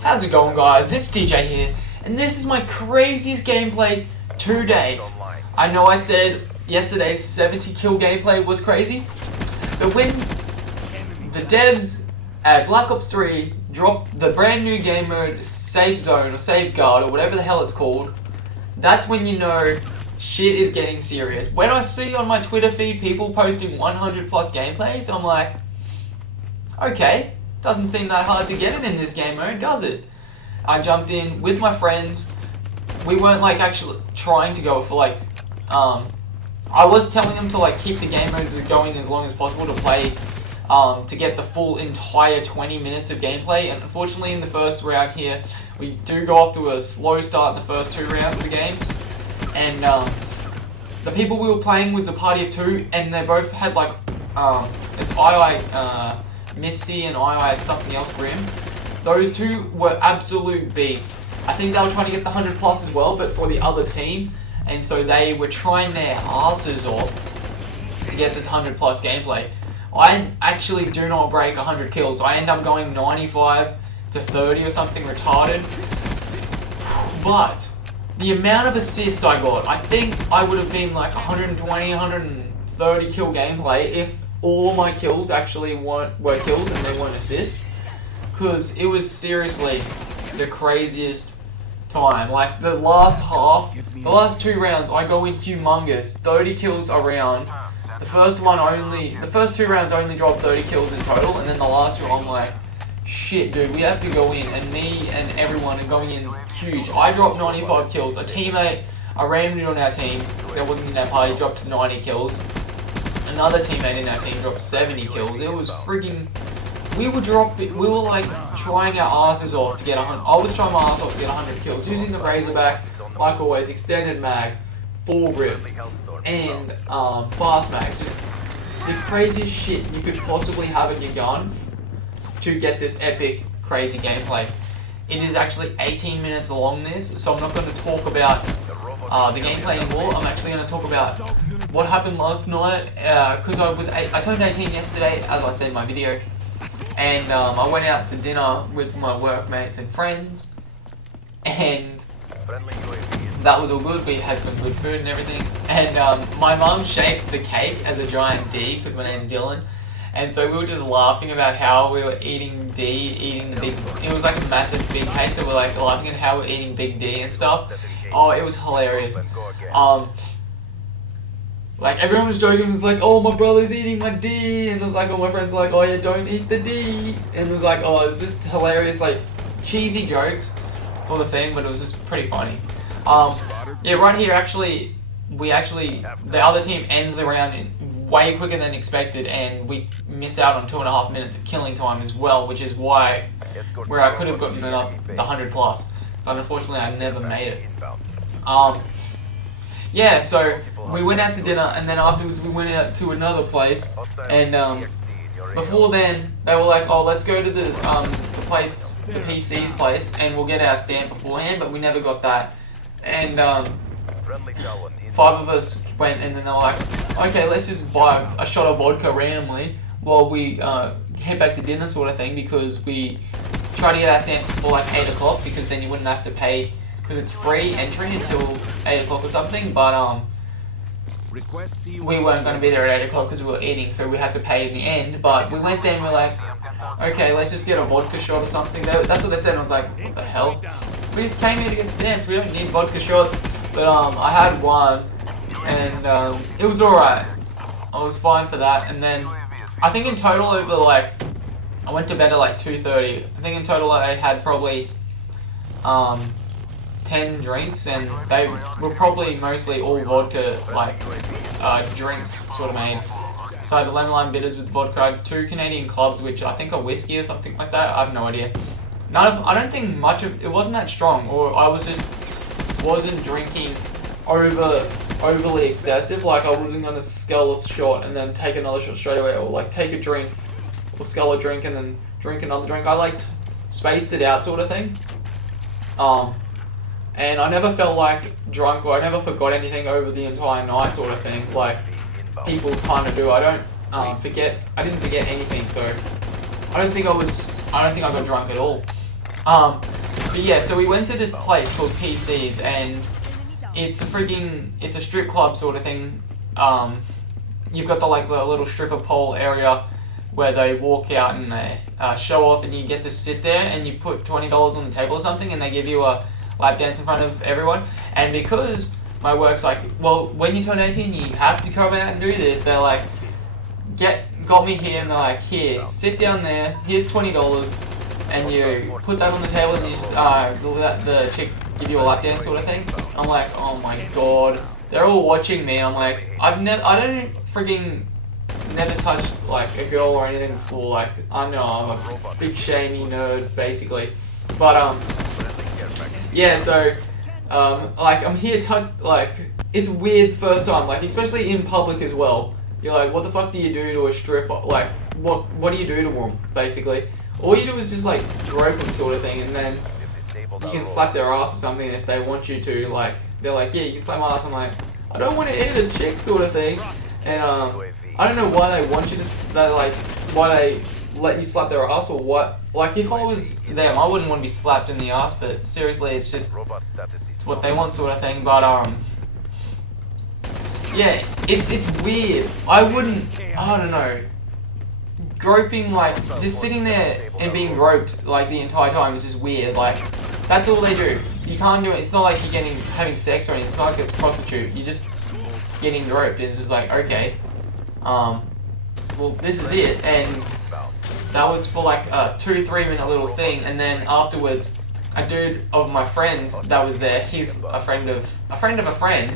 How's it going, guys? It's DJ here, and this is my craziest gameplay to date. I know I said yesterday's 70 kill gameplay was crazy, but when the devs at Black Ops 3 dropped the brand new game mode Safe Zone or Safeguard or whatever the hell it's called, that's when you know shit is getting serious. When I see on my Twitter feed people posting 100 plus gameplays, I'm like, okay. Doesn't seem that hard to get it in this game mode, does it? I jumped in with my friends. We weren't like actually trying to go for like, I was telling them to like keep the game modes going as long as possible to play, to get the full entire 20 minutes of gameplay. And unfortunately in the first round here, we do go off to a slow start in the first two rounds of the games. And the people we were playing was a party of two, and they both had like, it's Missy and I something else Grim. Those two were absolute beasts. I think they were trying to get the 100 plus as well, but for the other team, and so they were trying their asses off to get this 100 plus gameplay. I actually do not break 100 kills. I end up going 95 to 30 or something retarded. But the amount of assists I got, I think I would have been like 120, 130 kill gameplay if all my kills actually were kills and they weren't assists, because it was seriously the craziest time. Like the last half, the last two rounds, I go in humongous, 30 kills a round. The first two rounds only dropped 30 kills in total, and then the last two I'm like, shit dude, we have to go in, and me and everyone are going in huge. I dropped 95 kills, a teammate, a random dude on our team that wasn't in that party dropped 90 kills. Another teammate in our team dropped 70 kills. It was freaking... We were like trying our asses off to get 100... I was trying my ass off to get 100 kills. Using the Razorback, like always, extended mag, full rip, and fast mags. Just the craziest shit you could possibly have in your gun to get this epic, crazy gameplay. It is actually 18 minutes long this, so I'm not going to talk about the gameplay anymore. I'm actually going to talk about what happened last night, because I turned 18 yesterday, as I said in my video, and I went out to dinner with my workmates and friends, and that was all good. We had some good food and everything, and my mum shaped the cake as a giant D, because my name's Dylan, and so we were just laughing about how we were eating the big, it was like a massive big cake, so we're like laughing at how we're eating big D and stuff. Oh, it was hilarious. Like, everyone was joking, it was like, oh, my brother's eating my D, and it was like, all my friends were like, oh yeah, don't eat the D, and it was like, oh, it's just hilarious, like, cheesy jokes for the thing, but it was just pretty funny. Yeah, right here, the other team ends the round way quicker than expected, and we miss out on 2.5 minutes of killing time as well, which is why, where I could have gotten it up the 100 plus, but unfortunately I never made it. Yeah, so we went out to dinner, and then afterwards we went out to another place, and before then they were like, oh, let's go to the place, the PC's place, and we'll get our stamp beforehand, but we never got that. And 5 of us went, and then they were like, okay, let's just buy a shot of vodka randomly while we head back to dinner, sort of thing, because we try to get our stamps before like 8 o'clock, because then you wouldn't have to pay, because it's free entry until 8 o'clock or something, but we weren't going to be there at 8 o'clock because we were eating, so we had to pay in the end. But we went there and we're like, okay, let's just get a vodka shot or something. That's what they said, and I was like, what the hell? We just came here to get stamps, we don't need vodka shots. But I had one, and it was alright. I was fine for that, and then I think in total over like, I went to bed at like 2:30. I think in total I had probably 10 drinks, and they were probably mostly all vodka, like, drinks sort of made. So I had the lemon lime bitters with vodka, I had 2 Canadian clubs, which I think are whiskey or something like that, I have no idea. I don't think much of, it wasn't that strong, or I wasn't drinking overly excessive, like I wasn't going to scull a shot and then take another shot straight away, or like take a drink, or scull a drink and then drink another drink. I like spaced it out sort of thing. And I never felt like drunk, or I never forgot anything over the entire night sort of thing, like people kind of do. I didn't forget anything, so I don't think I got drunk at all. But yeah, so we went to this place called PC's, and it's a strip club sort of thing. You've got the little stripper pole area where they walk out and they show off, and you get to sit there and you put $20 on the table or something, and they give you a lap dance in front of everyone. And because my work's like, well, when you turn 18, you have to come out and do this. They're like, got me here, and they're like, here, sit down there. Here's $20, and you put that on the table, and you just let the chick give you a lap dance sort of thing. I'm like, oh my god, they're all watching me. I'm like, I don't freaking never touched like a girl or anything before. Like, I know I'm a big shamey nerd basically, but yeah. So like I'm here like it's weird first time, like especially in public as well. You're like, what the fuck do you do to a stripper? Like, what do you do to them basically? All you do is just like grope them sort of thing, and then you can slap their ass or something if they want you to. Like, they're like, yeah, you can slap my ass. I'm like, I don't want to eat a chick sort of thing. And I don't know why they want you to, why they let you slap their ass or what. Like, if I was them, I wouldn't want to be slapped in the ass, but seriously, it's just, it's what they want sort of thing. But yeah, it's weird. I don't know. Groping, like, just sitting there and being groped, like, the entire time is just weird. Like, that's all they do. You can't do it. It's not like you're having sex or anything. It's not like it's a prostitute. You're just getting groped. It's just like, okay, well, this is it. And that was for like a 2-3 minute little thing. And then afterwards, a dude of my friend that was there, he's a friend of a friend,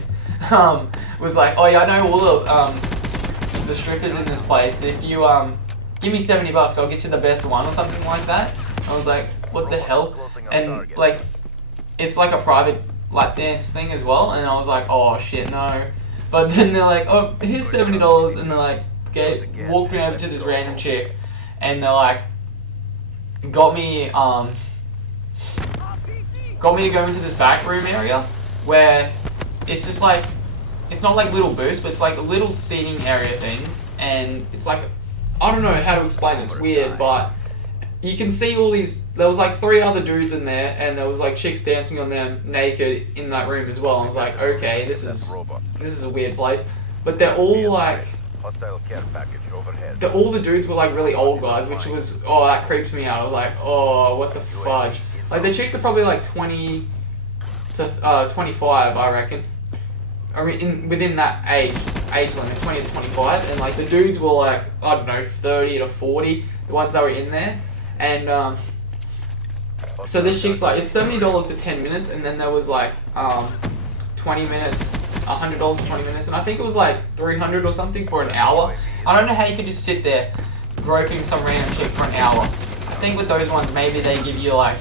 was like, oh yeah, I know all of the strippers in this place. If you give me $70, I'll get you the best one or something like that. I was like, what the hell? And like, it's like a private lap dance thing as well. And I was like, oh shit, no. But then they're like, oh, here's $70, and they're like, okay, walked me over to this random chick, and they're like, got me to go into this back room area where it's just like, it's not like little booths, but it's like little seating area things, and it's like, I don't know how to explain it, it's weird, but you can see all these, there was like 3 other dudes in there, and there was like chicks dancing on them naked in that room as well. I was like, okay, this is a weird place. But they're all like, all the dudes were like really old guys, which was, oh, that creeped me out. I was like, oh, what the fudge. Like, the chicks are probably like 20 to 25, I reckon. I mean, within that age limit, 20 to 25, and like the dudes were like, I don't know, 30 to 40, the ones that were in there. And so this chick's like, it's $70 for 10 minutes, and then there was like 20 minutes, $100 for 20 minutes, and I think it was like $300 or something for an hour. I don't know how you could just sit there groping some random chick for an hour. I think with those ones, maybe they give you like,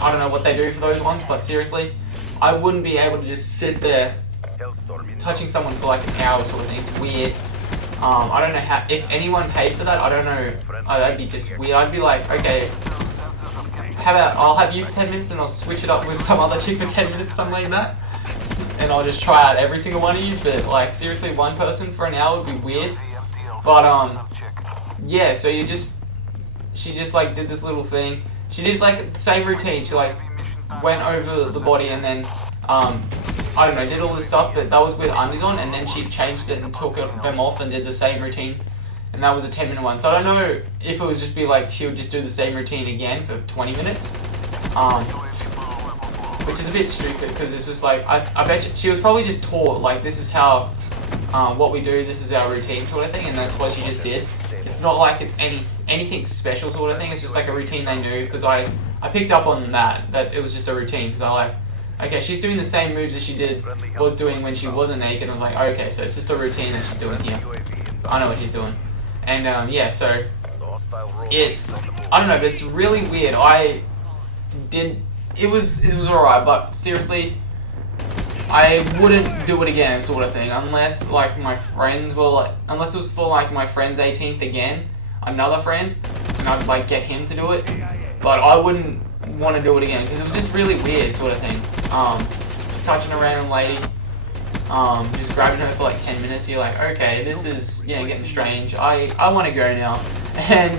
I don't know what they do for those ones, but seriously, I wouldn't be able to just sit there touching someone for like an hour sort of thing. It's weird. I don't know how, if anyone paid for that, I don't know, that'd be just weird. I'd be like, okay, how about I'll have you for 10 minutes and I'll switch it up with some other chick for 10 minutes, something like that, and I'll just try out every single one of you. But like, seriously, one person for an hour would be weird. But yeah, so she just like did this little thing. She did like the same routine. She like went over the body, and then I don't know, did all this stuff, but that was with undies on, and then she changed it and took them off and did the same routine, and that was a 10-minute one. So I don't know if it would just be like she would just do the same routine again for 20 minutes, which is a bit stupid, because it's just like, I bet she was probably just taught, like, this is how, what we do, this is our routine sort of thing, and that's what she just did. It's not like it's anything special sort of thing, it's just like a routine they knew, because I picked up on that it was just a routine, because I like, okay, she's doing the same moves as she was doing when she wasn't naked. I was like, okay, so it's just a routine that she's doing here. I know what she's doing. And yeah, so it's, I don't know, but it's really weird. It was alright, but seriously, I wouldn't do it again, sort of thing, unless like my friends were like, unless it was for like my friend's 18th again, another friend, and I'd like get him to do it, but I wouldn't want to do it again, because it was just really weird, sort of thing. Just touching a random lady, just grabbing her for like 10 minutes, you're like, okay, this is, yeah, getting strange, I want to go now. And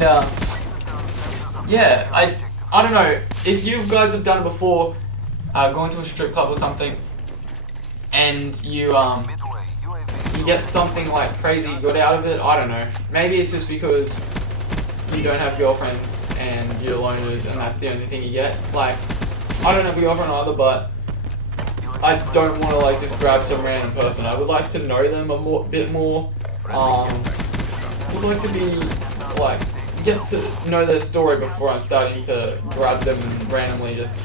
yeah, I don't know, if you guys have done it before, going to a strip club or something, and you get something like crazy good out of it, I don't know. Maybe it's just because you don't have girlfriends and you're loners and that's the only thing you get. Like, I don't have a girlfriend either, but I don't want to like just grab some random person. I would like to know them a bit more. Would like to be like get to know their story before I'm starting to grab them and randomly just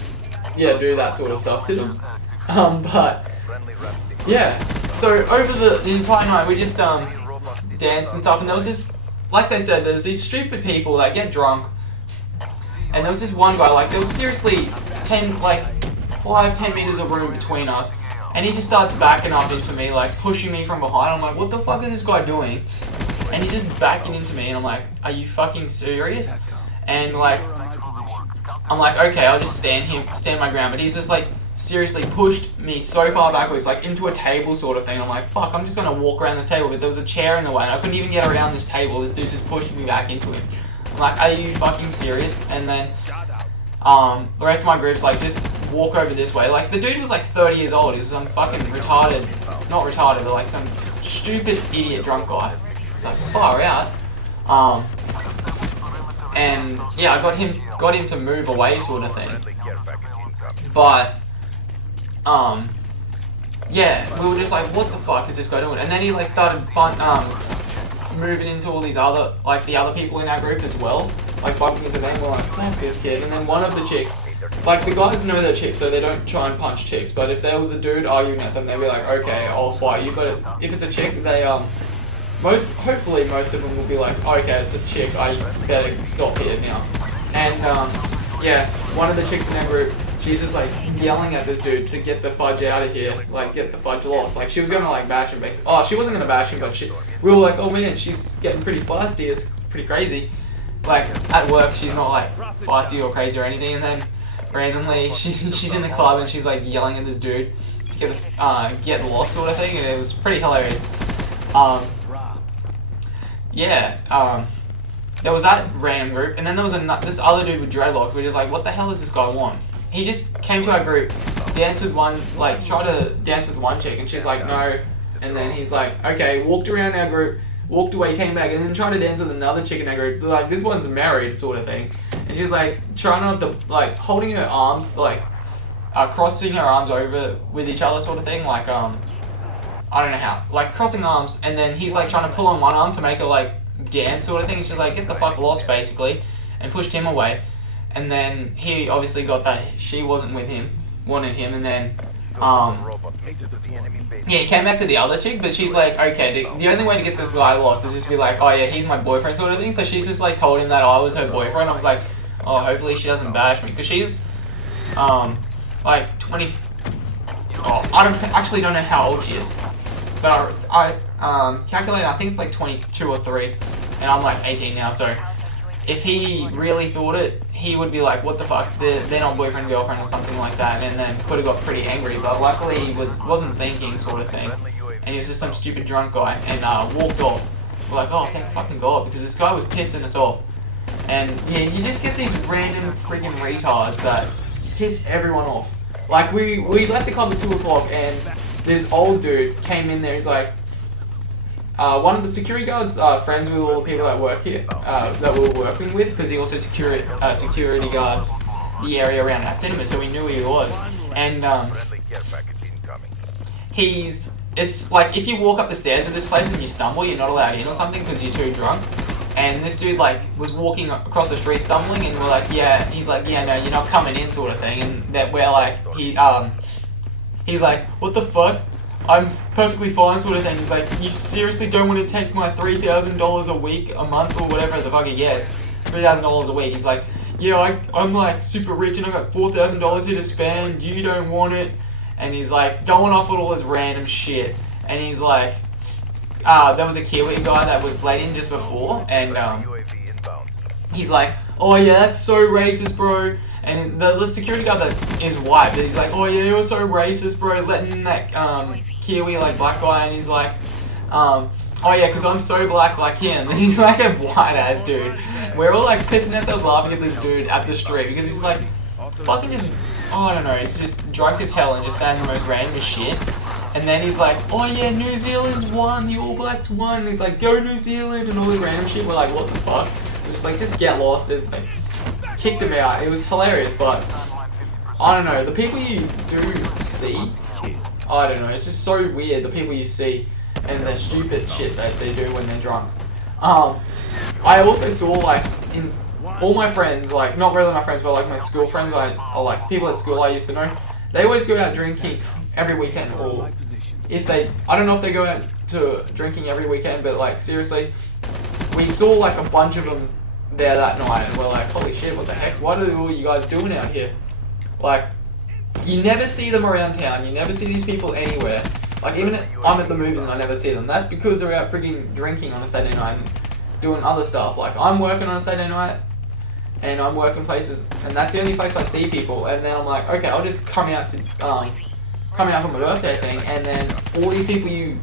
do that sort of stuff to them. But yeah, so over the entire night we just danced and stuff, and there was this, like they said, there's these stupid people that get drunk, and there was this one guy, like there was seriously 5-10 meters of room between us, and he just starts backing up into me, like pushing me from behind. I'm like, what the fuck is this guy doing? And he's just backing into me, and I'm like, are you fucking serious? And like, I'm like, okay, I'll just stand my ground. But he's just like seriously pushed me so far backwards, like into a table sort of thing. I'm like, fuck, I'm just gonna walk around this table, but there was a chair in the way, and I couldn't even get around this table. This dude's just pushing me back into him. I'm like, are you fucking serious? And then the rest of my group's like, just walk over this way. Like, the dude was like 30 years old. He was some fucking retarded, not retarded, but like some stupid idiot drunk guy. It's like far out. And yeah, I got him to move away sort of thing. But yeah, we were just like, what the fuck is this guy doing? And then he like started moving into all these other, like the other people in our group as well, like bumping into them. We're like, fuck this kid. And then one of the chicks, like the guys know they're chicks, so they don't try and punch chicks. But if there was a dude arguing at them, they'd be like, okay, I'll fight you. But if it's a chick, they hopefully most of them will be like, okay, it's a chick, I better stop here now. And yeah, one of the chicks in our group, she's just like yelling at this dude to get the fudge out of here, like get the fudge lost. Like she was gonna like bash him basically. Oh, she wasn't gonna bash him, but we were like, oh man, she's getting pretty feisty, it's pretty crazy. Like at work, she's not like feisty or crazy or anything, and then randomly she's in the club and she's like yelling at this dude to get lost sort of thing, and it was pretty hilarious. Yeah, there was that random group, and then there was this other dude with dreadlocks. We're just like, what the hell does this guy want? He just came to our group, danced with one, like tried to dance with one chick, and she's like, no. And then he's like, okay, walked around our group, walked away, came back, and then tried to dance with another chick in our group. Like, this one's married, sort of thing. And she's like, trying not to, like, holding her arms, like, crossing her arms over with each other, sort of thing. Like, I don't know how. Like, crossing arms, and then he's, like, trying to pull on one arm to make her, like, dance, sort of thing. And she's like, get the fuck lost, basically. And pushed him away. And then he obviously got that she wasn't with him, wanted him, and then, yeah, he came back to the other chick, but she's like, okay, the only way to get this guy lost is just be like, oh yeah, he's my boyfriend, sort of thing. So she's just like told him that I was her boyfriend. I was like, oh, hopefully she doesn't bash me, because she's, like 20, I don't know how old she is, but I calculated, I think it's like 22 or 3, and I'm like 18 now, so if he really thought it, he would be like, what the fuck, they're not boyfriend, girlfriend or something like that, and then could have got pretty angry, but luckily he wasn't thinking, sort of thing, and he was just some stupid drunk guy, and walked off. We're like, oh, thank fucking God, because this guy was pissing us off. And yeah, you just get these random freaking retards that piss everyone off. Like, we left the club at 2 o'clock, and this old dude came in there, he's like, one of the security guards, friends with all the people that work here, that we were working with, because he also security guards the area around our cinema, so we knew who he was. And it's like, if you walk up the stairs of this place and you stumble, you're not allowed in or something because you're too drunk. And this dude like was walking across the street stumbling, and we're like, yeah, he's like, yeah, no, you're not coming in, sort of thing. And that we're like, he's like, what the fuck? I'm perfectly fine, sort of thing. He's like, you seriously don't want to take my $3,000 a week, a month, or whatever the fuck he gets? $3,000 a week. He's like, yeah, I'm like super rich and I got $4,000 here to spend. You don't want it. And he's like, going off with all this random shit. And he's like, there was a Kiwi guy that was let in just before, and he's like, oh yeah, that's so racist, bro. And the security guard that is white, but he's like, oh yeah, you're so racist, bro, letting that Kiwi, like, black guy, and he's like, Oh yeah, because I'm so black like him, and he's like a white ass dude. We're all like pissing ourselves laughing at this dude at the street because he's like fucking just, oh, I don't know, he's just drunk as hell and just saying the most random shit. And then he's like, oh yeah, New Zealand won, the All Blacks won. And he's like, go New Zealand and all this random shit. We're like, what the fuck? We're just like, just get lost. And like, kicked him out. It was hilarious, but I don't know. The people you do see, I don't know. It's just so weird. The people you see and the stupid shit that they do when they're drunk. I also saw like in all my friends, like not really my friends, but like my school friends, or like people at school I used to know. They always go out drinking every weekend, or if they, I don't know if they go out to drinking every weekend, but like seriously, we saw like a bunch of them there that night, and we're like, holy shit, what the heck? What are all you guys doing out here? Like, you never see them around town. You never see these people anywhere. Like even I'm at the movies and I never see them. That's because they're out freaking drinking on a Saturday night and doing other stuff. Like I'm working on a Saturday night, and I'm working places, and that's the only place I see people. And then I'm like, okay, I'll just come out for my birthday thing, and then all these people you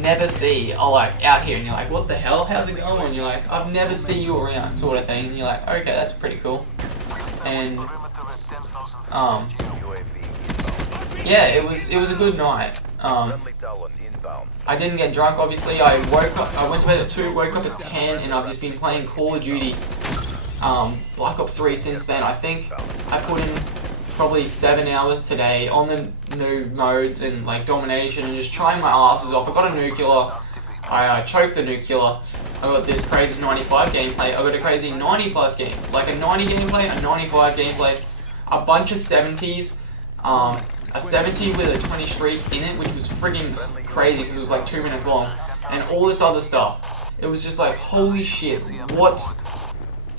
never see are like out here, and you're like, what the hell? How's it going? And you're like, I've never seen you around, sort of thing. And you're like, okay, that's pretty cool. And yeah, it was a good night. I didn't get drunk, obviously. I went to bed at 2, woke up at 10, and I've just been playing Call of Duty Black Ops 3 since then. I think I put in probably 7 hours today on the new modes and like domination and just trying my asses off. I got a nuclear. I choked a nuclear. I got this crazy 95 gameplay. I got a crazy 90 plus game, like a 90 gameplay, a 95 gameplay, a bunch of 70s, a 70 with a 20 streak in it, which was friggin' crazy because it was like 2 minutes long, and all this other stuff. It was just like, holy shit, what?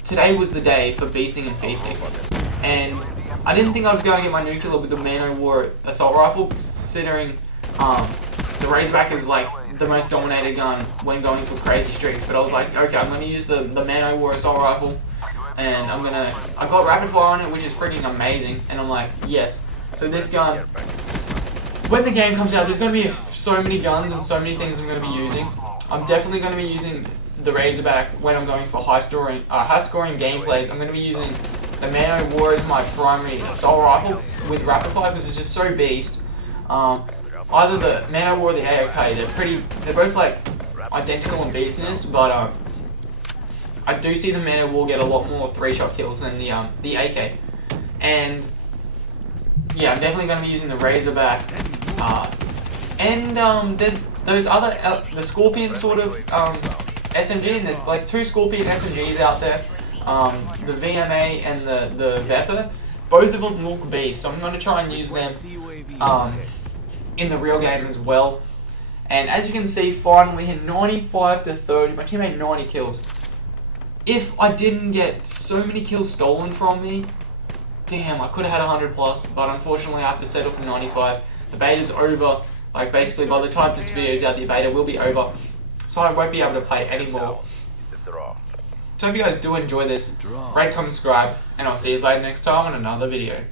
Today was the day for beasting and feasting. And I didn't think I was going to get my nuclear with the Man O' War assault rifle, considering the Razorback is like the most dominated gun when going for crazy streaks. But I was like, okay, I'm going to use the Man O' War assault rifle, and I got rapid fire on it, which is freaking amazing. And I'm like, yes. So this gun, when the game comes out, there's going to be so many guns and so many things I'm going to be using. I'm definitely going to be using the Razorback when I'm going for high scoring gameplays. I'm going to be using the Man O' War as my primary assault rifle with rapid fire because it's just so beast. Either the Man O' War or the AOK, they're both like identical in beastness, but I do see the Man O' War get a lot more 3-shot kills than the AK. And yeah, I'm definitely going to be using the Razorback. And there's those other, the Scorpion sort of SMG, and there's like 2 Scorpion SMGs out there. The VMA and the Vepr. Both of them look beast, so I'm going to try and use them in the real game as well. And as you can see, finally hit 95 to 30. My team made 90 kills. If I didn't get so many kills stolen from me, damn, I could have had 100 plus, but unfortunately I have to settle for 95. The beta's over. Like basically by the time this video is out, the beta will be over, so I won't be able to play anymore. So I hope you guys do enjoy this. Rate, comment, subscribe, and I'll see you later next time on another video.